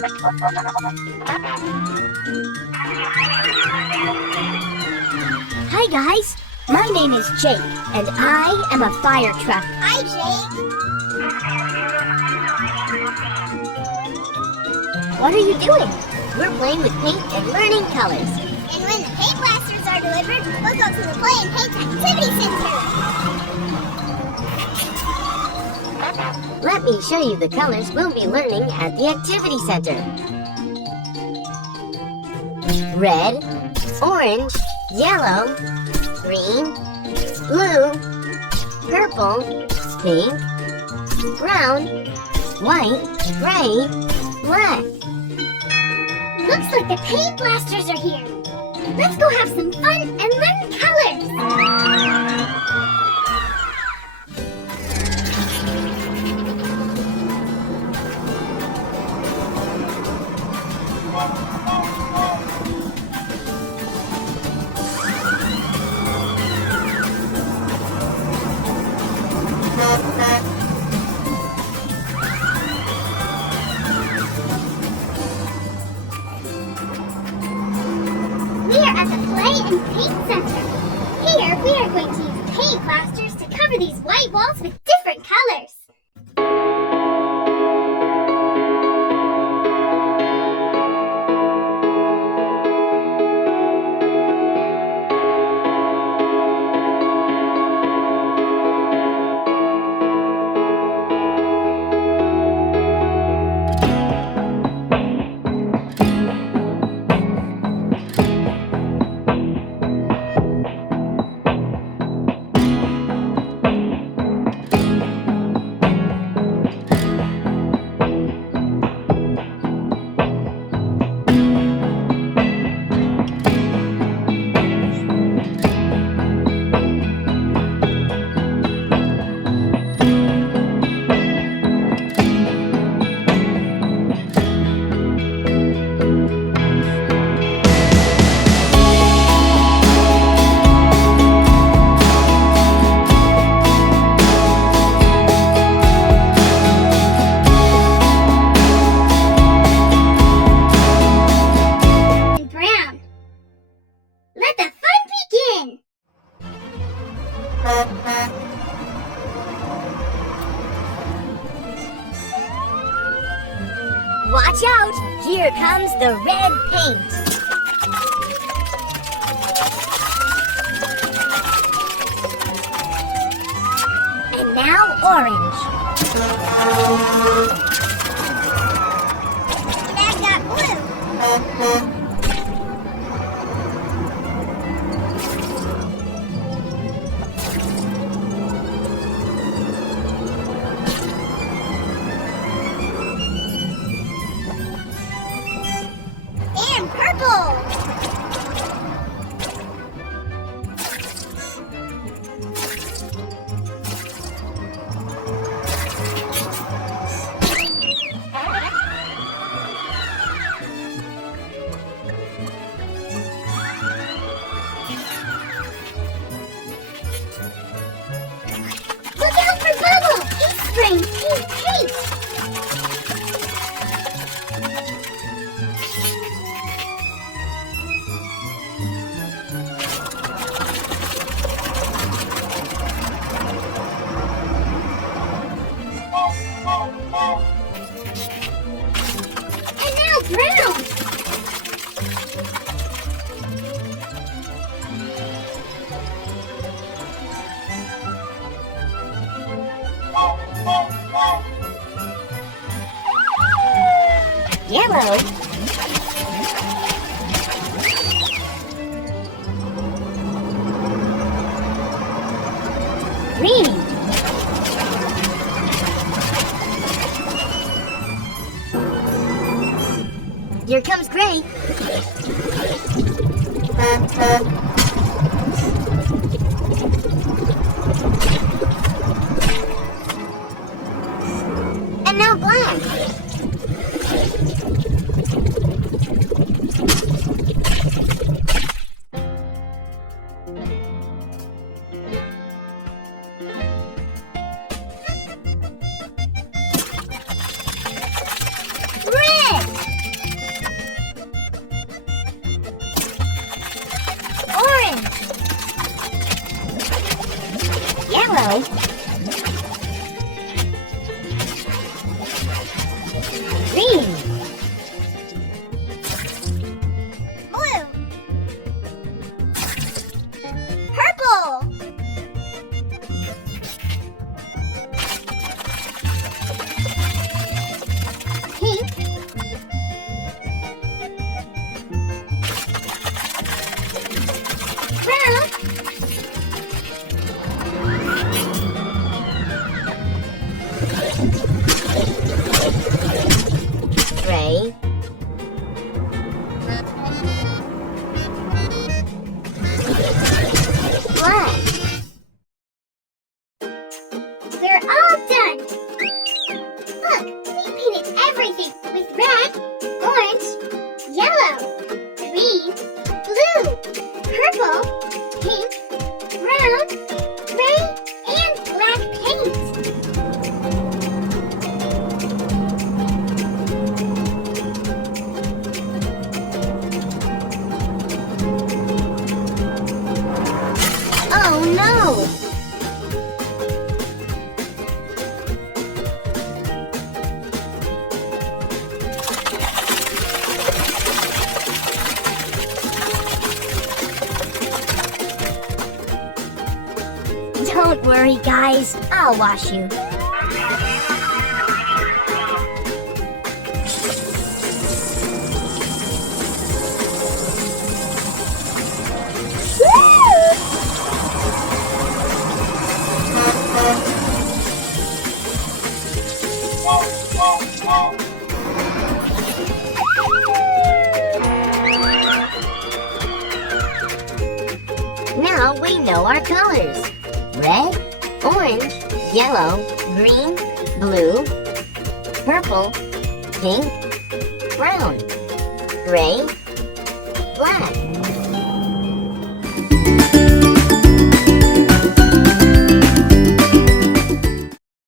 Hi guys, my name is Jake, and I am a fire truck. Hi Jake. What are you doing? We're playing with paint and learning colors. And when the paint blasters are delivered, we'll go to the Play and Paint Activity Center. Let me show you the colors we'll be learning at the Activity Center. Red, orange, yellow, green, blue, purple, pink, brown, white, gray, black. Looks like the paint blasters are here. Let's go have some fun and learn colors. We are at the Play and Paint Center. Here, we are going to use paint blasters to cover these white walls with different colors. Watch out! Here comes the red paint. And now orange. And I've got blue. And purple. Look out for Bubble! He's spraying pink paint. And now brown. Yellow. Green. Here comes gray. And now black. Red. Yellow. Green. Blue. Purple. Pink. Brown. Gray. Black. We're all done. Look, we painted everything with red, orange, yellow, green, blue, purple, pink, brown, gray, and black paint. Oh no! Don't worry, guys. I'll wash you. Now we know our colors. Red, orange, yellow, green, blue, purple, pink, brown, gray, black.